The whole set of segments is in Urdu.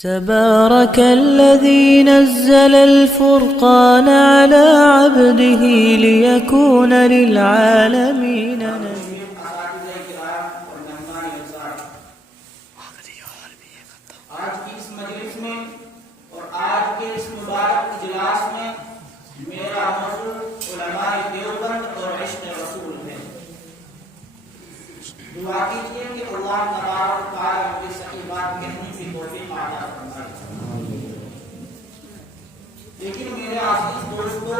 تبارك الذي نزل الفرقان على عبده ليكون للعالمين نذيرا. آج کی اس مجلس میں اور آج کے اس مبارک اجلاس میں میرا موضوع علماء دیوبند اور عشق رسول ہے. دعا کیجیے کہ اللہ تبارک و تعالی مجھے صحیح بات کہنے کی توفیق عطا فرمائے. لیکن میرے عزیز دوستو،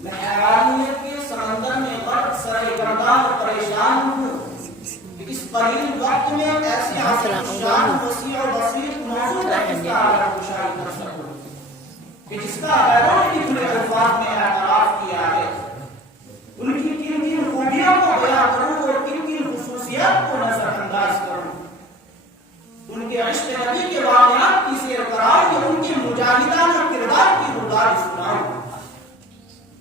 میں حیرانیت کے سمندر میں غرق سرگردان اور پریشان ہوں کہ اس قلیل وقت میں ایسے شان وسیع و بسیط موضوع پر اس کا گشائی کر سکوں کہ جس کا غیروں نے کھلے الفاظ میں اعتراف کیا ہے. ان کی کن کن خوبیوں کو بیان کروں اور کن کن خصوصیات کو نظر انداز کروں. ان کے عشق نبی کے واقعات کی سیر کراؤں یا ان کے مجاہدانہ کردار کی گزار سناؤں.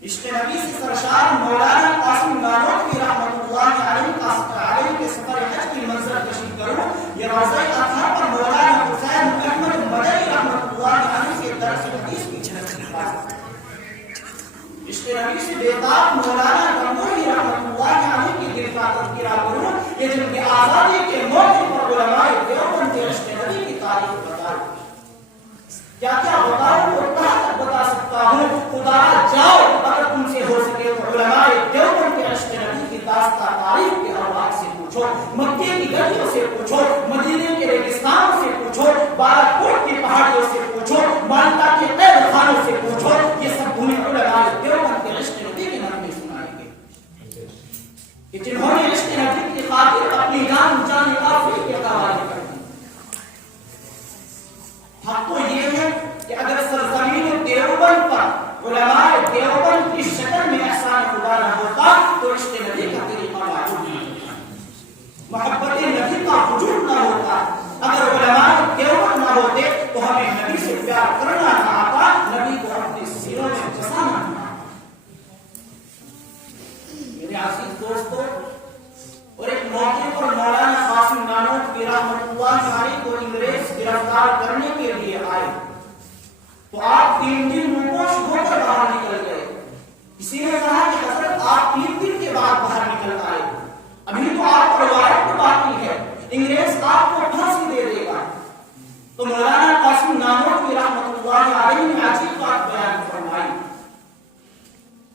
عشق نبی سے سرشار مولانا قاسم نانوتوی رحمۃ اللہ علیہ کے سفر حج کی منظر کشی کروں یا روضہ اطہر پر مولانا حسین احمد مدنی رحمۃ اللہ علیہ کے درس حدیث کی جھلک کراؤں. عشق نبی سے بیتاب مولانا گنگوہی رحمۃ اللہ علیہ کی دل کا تذکرہ کروں یا جن کے آزادی کے موقع پر علماء دیوبند کے عشق نبی کی تاریخ بتاؤں. کیا کیا بتاؤں اور کہاں تک بتا سکتا ہوں. خدا جاؤ اگر تم سے ہو سکے تو علماء دیوبند کے عشق نبی کی داستان تاریخ کے ارواح سے پوچھو، مکے کی گلیوں سے پوچھو، مدینے کے ریگستانوں سے پوچھو، بالاکوٹ کی پہاڑیوں سے پوچھو، مالٹا کے قید خانوں سے پوچھو. یہ سب تمہیں علماء دیوبند کے عشق نبی کے نام میں سنائیں گے کہ جنہوں نے عشق نبی کی خاطر اپنی جان کافری کے حوالے کر دی. حق تو یہ ہے کہ اگر سرزمین دیوبند پر علماء دیوبند کی شکل میں احسان خدا نہ ہوتا تو عشق نبی کا طریقہ موجود نہ ہوتا، محبت نبی کا وجود نہ ہوتا. اگر علماء دیوبند نہ ہوتے تو ہمیں نبی سے پیار کرنا نہ آتا، نبی کو اپنے سینوں میں بسانا نہ آتا. میرے عزیز دوستو، اور ایک موقع پر مولانا قاسم نانوتوی رحمۃ اللہ علیہ کو انگریز گرفتار کرنے کے لیے آئے تو آپ 3 دن روپوش ہو کر باہر نکل گئے. کسی نے کہا کہ حضرت آپ 3 دن کے بعد باہر نکل آئے، ابھی تو آپ پر وارنٹ باقی ہے، انگریز آپ کو پھانسی دے دے گا. تو مولانا قاسم نانوتوی رحمۃ اللہ علیہ نے عجیب بات بیان فرمائی.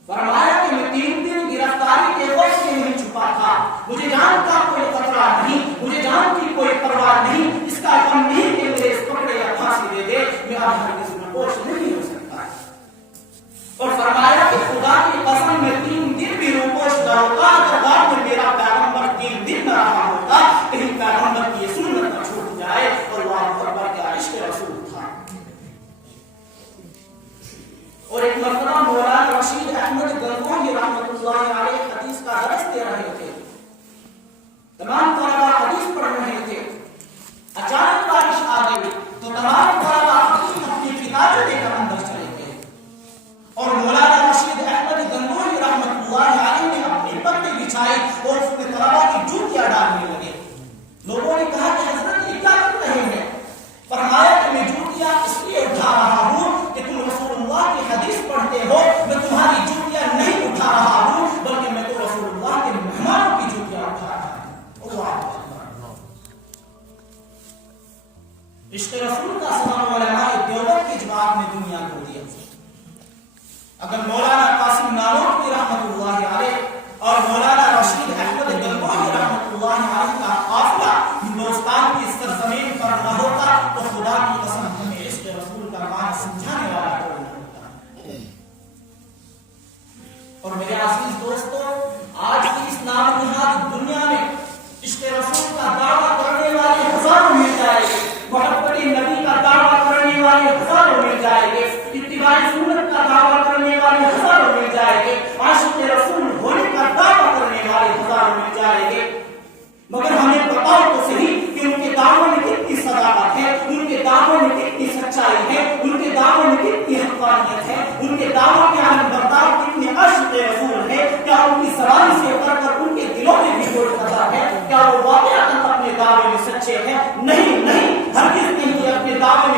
فرمایا کہ میں 3 دن گرفتاری کے وقت سے نہیں چھپا تھا، مجھے جان کا کوئی خطرہ نہیں، مجھے جان کی کوئی پرواہ نہیں، اس کا غم نہیں کہ انگریز پکڑے یا پھانسی دے دے، میں اب ہرگز نپوش نہیں ہو سکتا. اور فرمایا کہ خدا کی قسم میں 3 دن بھی روپوش نہ ہوتا اگر بعد میں میرا پیغمبر 3 دن نہ رہا ہوتا، کہیں پیغمبر کی یہ سنت نہ چھوٹ جائے. اور اللہ اکبر، کیا عشق رسول تھا. اور ایک مرتبہ مولانا رشید احمد گنگوہی رحمۃ اللہ علیہ حدیث کا درس دے رہے تھے، تمام طلباء حدیث پڑھ رہے تھے. اچانک بارش آ گئی تو تمام طلباء حدیث اپنی کتابیں لے کر اندر چلے گئے اور مولانا رشید احمد گنگوہی رحمۃ اللہ علیہ نے اپنی پٹی بچھائی اور اس میں طلباء کی جوتیاں ڈالنے لگے. لوگوں نے کہا کہ حضرت یہ کیا کر رہے ہیں؟ فرمایا کہ میں جوتیاں اس لیے اٹھا رہا ہوں کہ تم رسول اللہ کی حدیث پڑھتے ہو، میں تمہاری جوتیاں نہیں اٹھا رہا ہوں بلکہ میں تو رسول اللہ کے مہمانوں کی جوتیاں اٹھا رہا ہوں. اللہ عشق رسول کا سبب علماء دیوبند کی جماعت نے دنیا کو دیا. اگر مولانا قاسم نانوتوی رحمۃ اللہ علیہ اور مولانا رشید احمد گنگوہی رحمۃ اللہ علیہ کا قافلہ ہندوستان کی سرزمین پر نہ ہوتا تو خدا کی قسم ہمیں عشق رسول کا معنی سمجھانے والا کوئی نہ ہوتا. اور میرے عزیز دوستو، آج کی اس نام نہاد دنیا میں عشق رسول کا دعویٰ کرنے والے ہزاروں مل جائیں گے، محبت نبی کا دعویٰ کرنے والے ہزاروں مل جائیں گے، اتباع سنت کا دعویٰ کرنے والے ہزاروں مل جائیں گے، عاشق رسول ہونے کا دعویٰ کرنے والے ہزاروں مل جائیں گے. مگر ہمیں بتاؤ تو صحیح کہ ان کے دعووں میں کتنی صداقت ہے، ان کے دعووں میں کتنی سچائی ہے، ان کے دعووں میں کتنی حقانیت ہے، ان کے دعووں کے عالم بردار کتنے عشق رسول ہے. کیا ان کی زبان سے اتر کر ان کے دلوں میں بھی کوئی خطا ہے؟ کیا وہ واقعہ اپنے دعوے میں سچے ہیں؟ نہیں، ہرگز نہیں. اپنے دعوے میں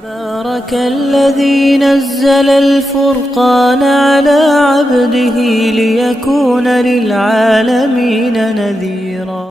تبارك الذي نزل الفرقان على عبده ليكون للعالمين نذيرا.